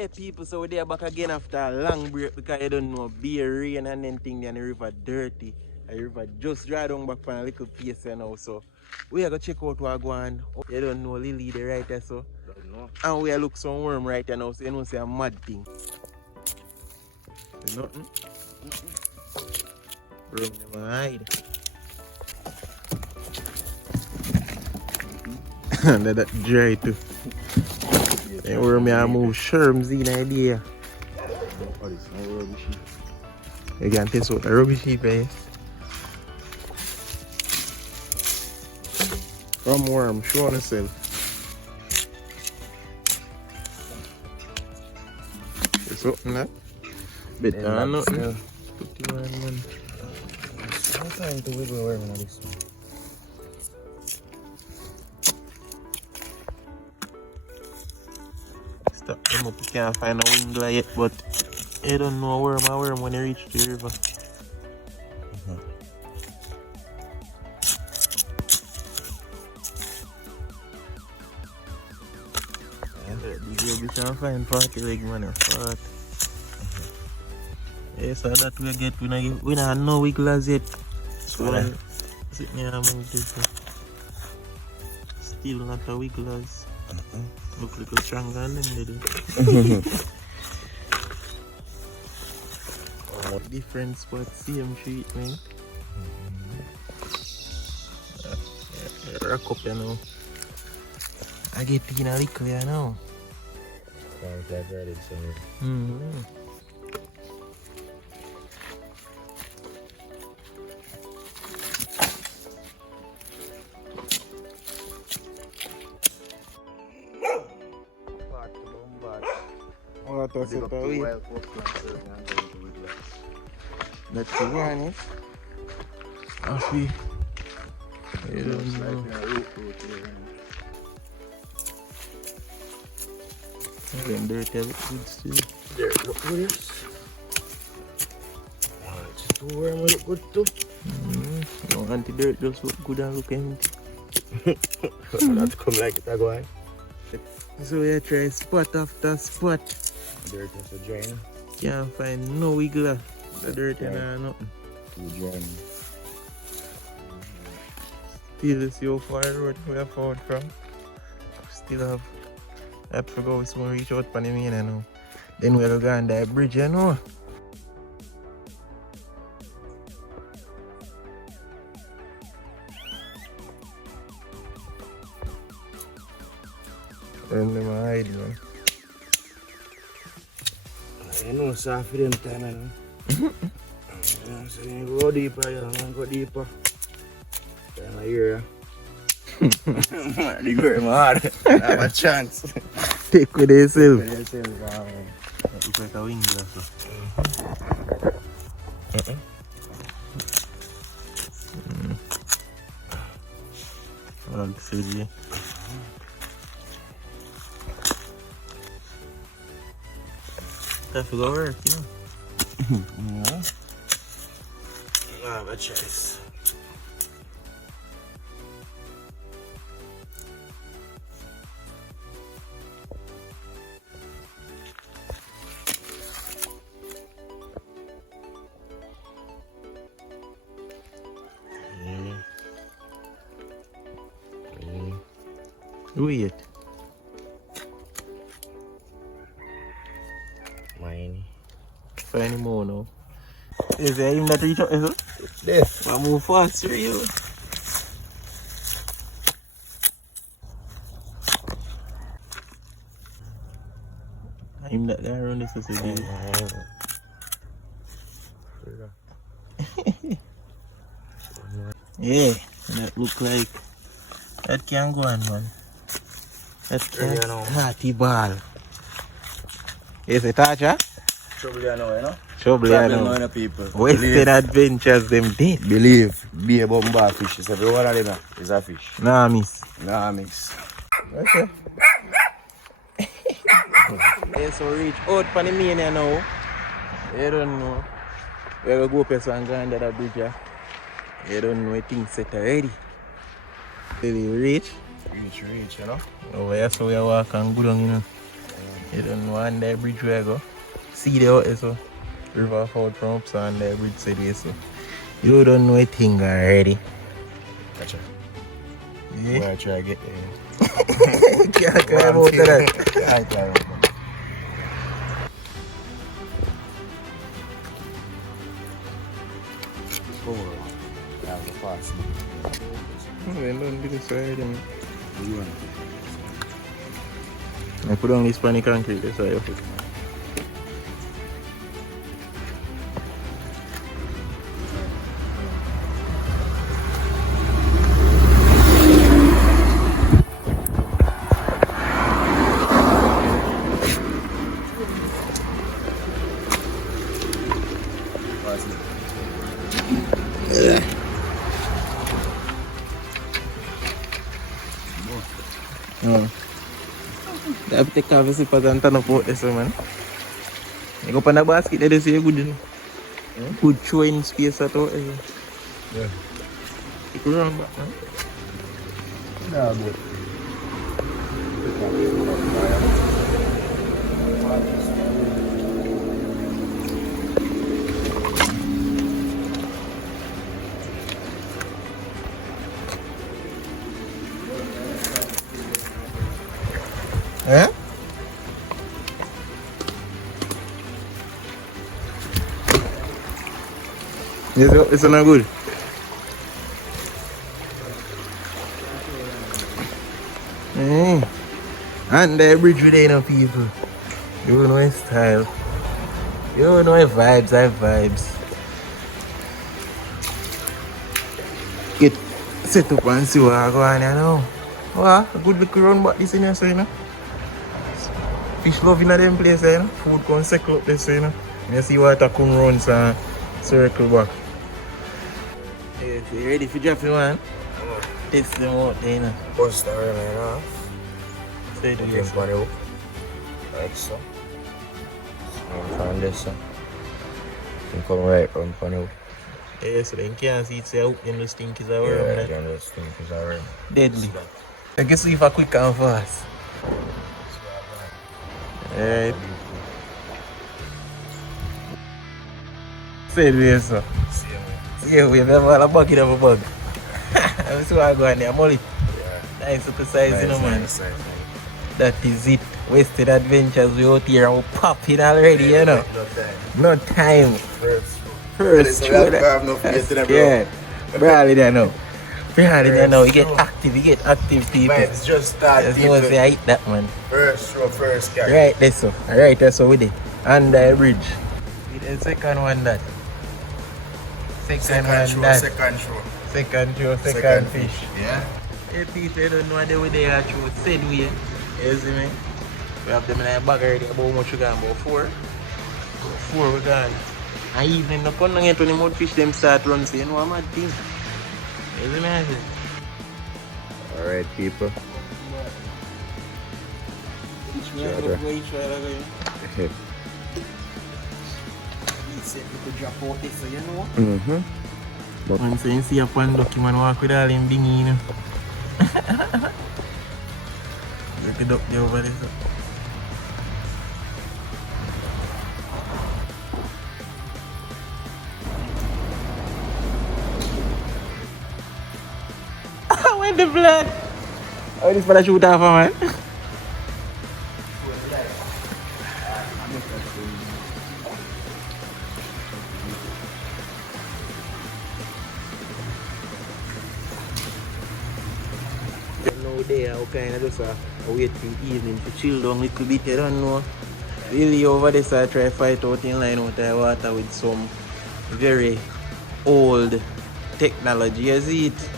Hey people, so we're back again after a long break because you don't know beer rain and then thing and the river dirty. The river just dry down back from a little piece now. So we are gonna check out what go on. You don't know Lily the right there, so Don't know. and we are look some worm right there now, so you know say a mad thing. Nothing. Worm never hide. And that dry too. And worm I move sherms in idea. Oh, it's no rubbish. You can test out the rubbish heap, eh? From worm, show on yourself. It's open that. Better than nothing. 51 man. I'm trying to wiggle worm on this one. Stop them up, you can't find a wingler yet, but you don't know worm or worm when you reach the river. You can't find 40 leg man or 40. Yeah, so that we get, we don't know wigglers yet. So sit me and move this one. Still not a wigglers. Look like a stronger than them they do. Different spots, same treatment. Rock up you know. I get in a little you know. That's the one, eh? Happy. I don't know. Them dirty a bit good still. There, look at this. Oh, it's too warm, look good too. No, anti-dirt just look good and look empty. That come like it, go on. So we try spot after spot. Dirt is a dry now. Can't find no wiggler. The dirt and nothing. Too dry. Still see how far the road we have found from. Still have to go with some reach out for the main now. Then we'll go on that bridge, you know. And them hide, you know. I know, sir, for them time, you know. So you go deeper, you know, go deeper. Time of year. The girl, man, I have a chance. Take with yourself. It's like a wing glass. Well, silly. Have to go work, you know. Yeah. I have a choice. Wait. Mine. For any more now. Is there him that reach out? Is it? Yes. I move faster, you. I'm that guy around this today. Yeah, that look like that can go on, man. That can hearty ball. Is it Tacha? Trouble you know, you know? Trouble you know. People. Western adventures, them dead. Believe, be a bomba fish. Every one of them is a fish. Nah, miss. Nah, mix. Okay. Yeah, so reach out for the main here now. You don't know. We're going to go up and go under the bridge. Yeah? You don't know things set already. Till you reach. Reach, you know? Over here, so we are walking good on, you know. You don't know on the bridge where I go. See the out there, so. River Ford from up, so on the bridge city, so. You don't know a thing already. Gotcha. Yeah. Where I try to get there. Can't climb out of that. I climb out. Oh, yeah, the fast. Well, don't do this right then. You want I put on this panic concrete, that's why I put. No. I have to take off the slippers and turn up out this man. You go up on the basket there, they say good, you know. Good throwing space at all. Yeah. You can run back, man. Yeah, good. Eh? It's not good. And the bridge with enough people. You know his style. You know his vibes, I have vibes. Get set up and see what I go on here now. Wow, a good look around but this in here, so you know. Fish love in them place, you know. Food can circle up this, you know. You see water come round and circle back. Yes, you ready for dropping one? Test them out there, you know. Bust the remain off. Say Put it them yes. on the hook. Like so. And from this, so. You come right on the hook. Yeah, so then can't see it's out, then the stink is a Yeah, worm. I can just think it's alright. Deadly. I guess if I quick and fast. Alright. Say it way, sir. See you, we have a bucket of a bug. I'm see what I go on there, molly. Yeah. Nice little size, you know, man. Nice, nice. That is it. Wasted adventures, we out here and we popping already, you know. No time. No time. First. First, So we have no faith in them, bro. yeah. Barely there now. Barely there now. You get active people. Man, it's just that There's people. no say I hit that, man. First show, first guy. Right there, so. Right there, so with it. Under the bridge. With the second one, that. Second one, show, that. second show. Second show, second fish. Yeah. Hey, people, you don't know they were there through said way. You see me? We have them in a bag already. About how much we got? About 4? 4 we got. And even the come down here to the mudfish, them start run. So you know what I'm thinking. You see me? I say? Alright, people. Each way I go, each way I go. He said we could drop out this, so you know. Mm-hmm. Man, so you see a pan ducky man walk with all them bingy, you know. Look at duck there over there, so. Where the blood? Oh, this for the shoot off, man. Now there, I kind of just wait for the evening to chill down a little bit. You don't know. Really over there, so I try to fight out in line with the water with some very old technology. You see it?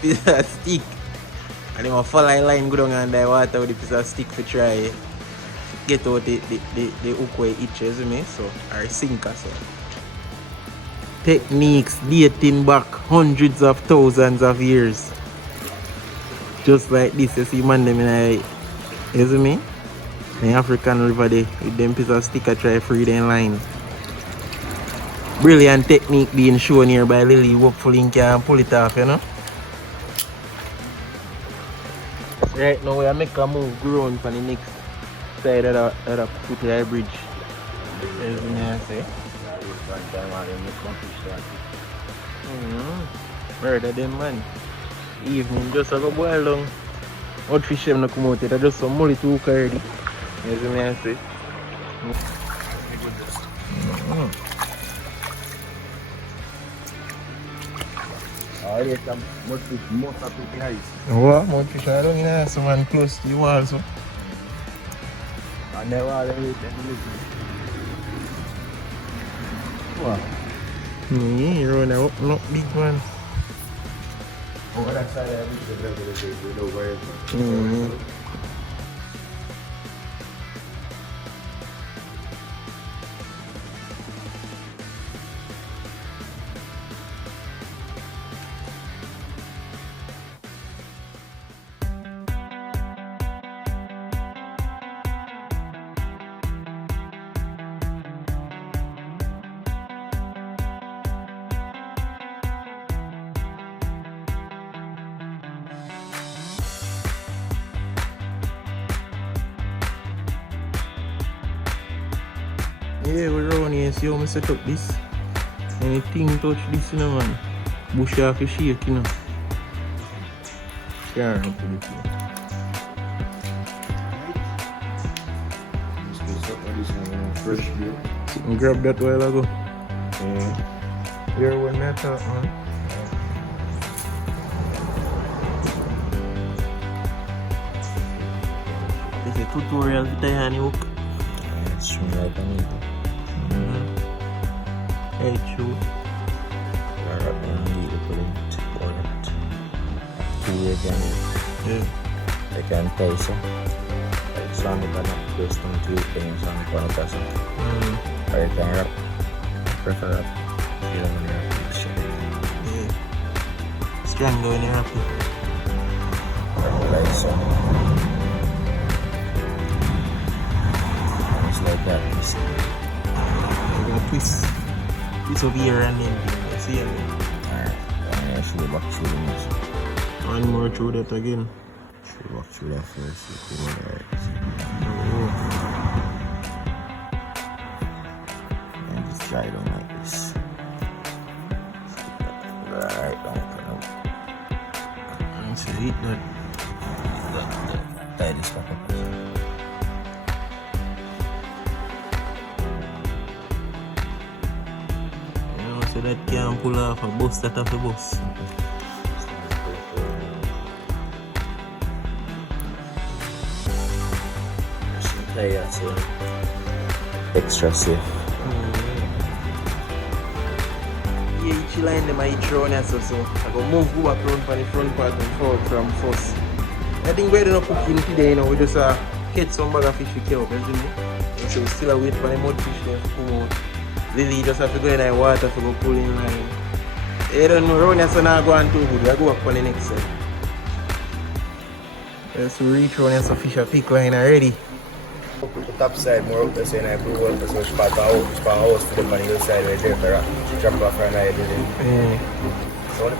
Piece of stick. And then I follow in line, go down under the water with a piece of stick to try get out the hook where it itches me. So, or sinker. So. Techniques dating back hundreds of thousands of years. Just like this, you see man them in a, you see me? The African river there with them piece of stick I try free them line. Brilliant technique being shown here by Lily. Hopefully you can pull it off, you know? Right now we make a move grown for the next side of the Footway Bridge. As you may say. Murder them, man. Evening just a go boil down. Out fish them no come out it. Just some mully too already. As you may say. What? Mudfish I don't know. Someone close to you also. And they were already what? You run out, not big one. Over that side, I wish the regular over here. Yeah, we're around here. See how I set up this? Anything touch this, you know, man. Bush off your shake, you know. Can't help with it. Fresh view. Sit and grab that while ago. Yeah. You're one that talk, man. It's a tutorial with the hand hook. It's swing like a needle. Hey, true. Wrap the needle, put it, pull it. 2 years again. Yeah. I can tell so. Like sun is not close to the things on the corner person. I can wrap. Prefer wrap. You don't want to wrap it. Yeah. Strong going in happy. Like so. It's like that. You see. We're gonna twist this over here and then see it. Alright. I'm going to show back through the music. One more through that again. Show back through that first. Alright. And just dry it on like this. Alright, don't And so hit that. tie this back up. So that can pull off a bus that off a bus. Play that so extra safe. Yeah, each line them I each round so I go move go back round for the front part and forward from first. I think we're not cooking today, you know, we just catch some bag of fish we kill, you know. And so we still wait for the mudfish there to come out. Lily just have to go in the water to go pull in line. You don't know, round here so now go on too good, I go up on the next side. Yes, we reach round here so fish are pick line already. The top side more up there saying I put water so spot a house for them on the hillside right there for a drop off and I did it. So when I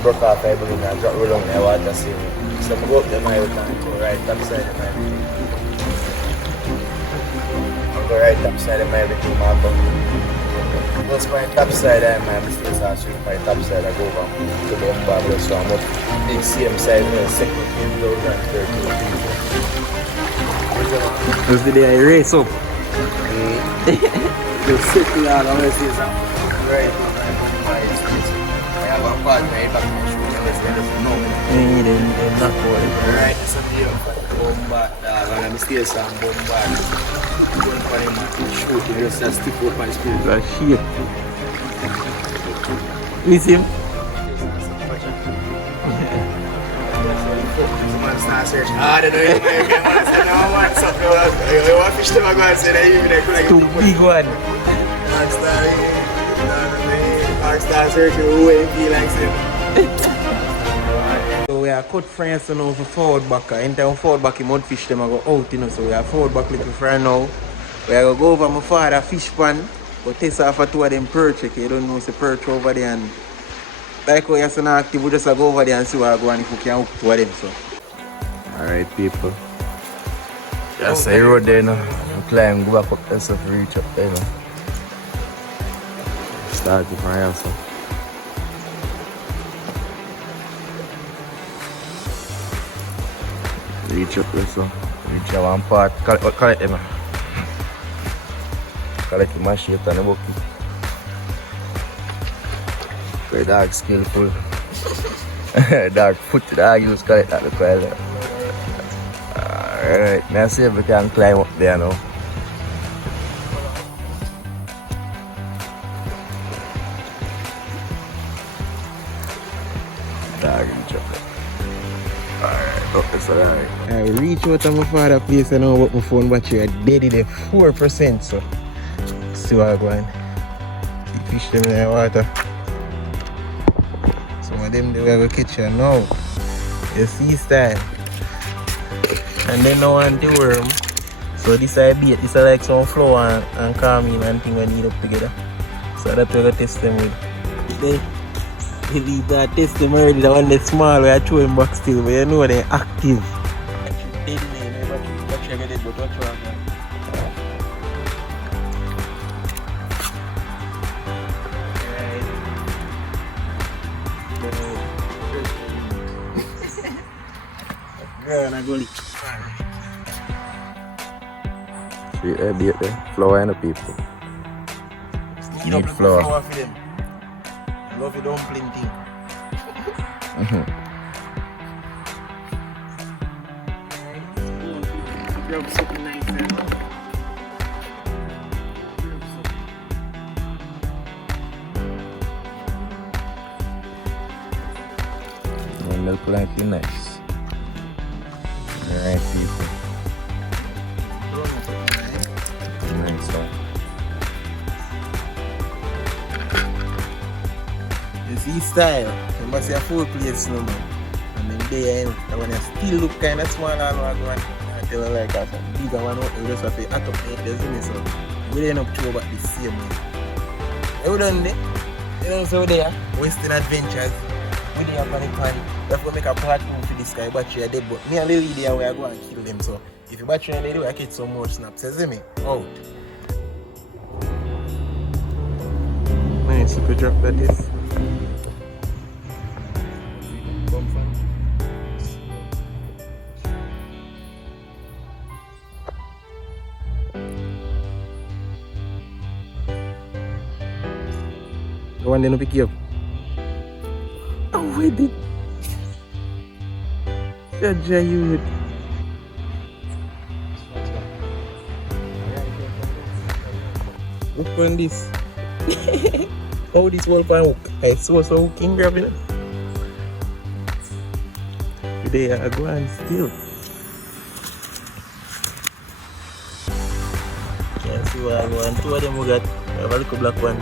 broke off I believe I drop roll on the water see me. So I go up there my time to right top side of my go right top side of my everything my bum. Once my top side I my business I swing my top side I go over to the umbrella so I'm up the same side in the second 2013. That's the day I race up. You sit down, I'm going to say something. Right. I have a partner in back my shoe, and let's get us know. They're not going. Alright, this is the bomba, I'm going to steal some bomba. Going for him and shoot him, just stick up my spirit. That's shit. Miss him? Man start searching. I don't know if you can understand how much something was. You want fish to go and say that even I could Too big one. Man start searching who he feel like saying. So we are cut friends now for forward back. Anytime forward back in mudfish them I go out, you know. So we are forward back little friend now. We are going to go over my father fish pan. Go test off for 2 of them perch. You don't know it's a perch over there and like how you're so active, we just go over there and see what I go and if we can hook 2 of them. So. Alright people, That's the road there, you know. We climb, go back up and stuff, reach up there, you know. Start with my house, so. Reach up there, so. Reach out one part. Collect them, man. Collect the machine and the bucket. Very dog skillful. Dog foot the dog use collect that look well. Alright, now see if we can climb up there now. Dog reach up there. Alright, up this alright. I reach out to my father's place and now but my phone battery is dead in 4%, so see what I'm going. See fish them in the water. Some of them they will go catch you now. You see style. And then now on the worm. So this is bait, this is like some flour and carmine and thing we need up together. So that's what we test them with. They leave that test them already, the one that's small we are throwing back still, but you know they're active. See that bait there? Flour and the people. Need flour for them. Love your dumpling thing. Grab something nice there. The milk like you nice. Alright people. Nice one. You see style, you must see a full place now, man. And then there, the one still look kind of small and one I tell you like that. Bigger one out there, just have to add up the resume, so we end up to about the same way. You done there? You know, so there, Western Adventures. We there on the pan. We have to make a part 2 for this guy, battery are dead, but me and Lily there, we are going to kill them, so if you battery and Lily, I get some more snaps, you see me? Out. Nice, you could drop that this. The one they don't pick you up. Oh, wait, did you hook on this. Oh, this whole pan hook. I saw some hooking grabbing it. They are going still. Can't see what I want. 2 of them we got. I have a little black one.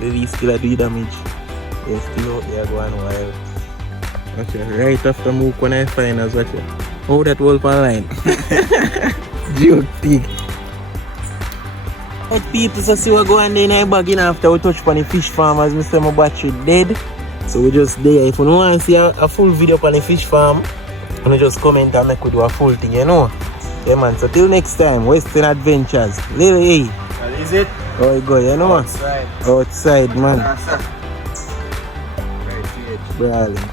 They still do damage. They're still out there going wild. Watch it. Right after Mook when I find us, watch it. Oh, that whole pan line. Joke pig. But people so see what going there in the bag after we touch on the fish farm as Mr. My battery dead. So we just there. If you don't want to see a full video on the fish farm, you just comment and make we do a full thing, you know. Yeah man, so till next time, Western Adventures. Lily. That is it. Oh you go, you know man? Outside. Outside man. Right here. Brawling.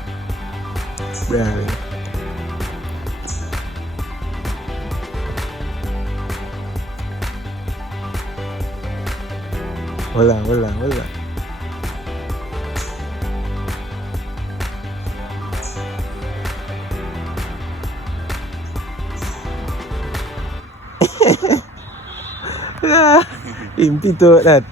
Brawling. Hold on. Impito that.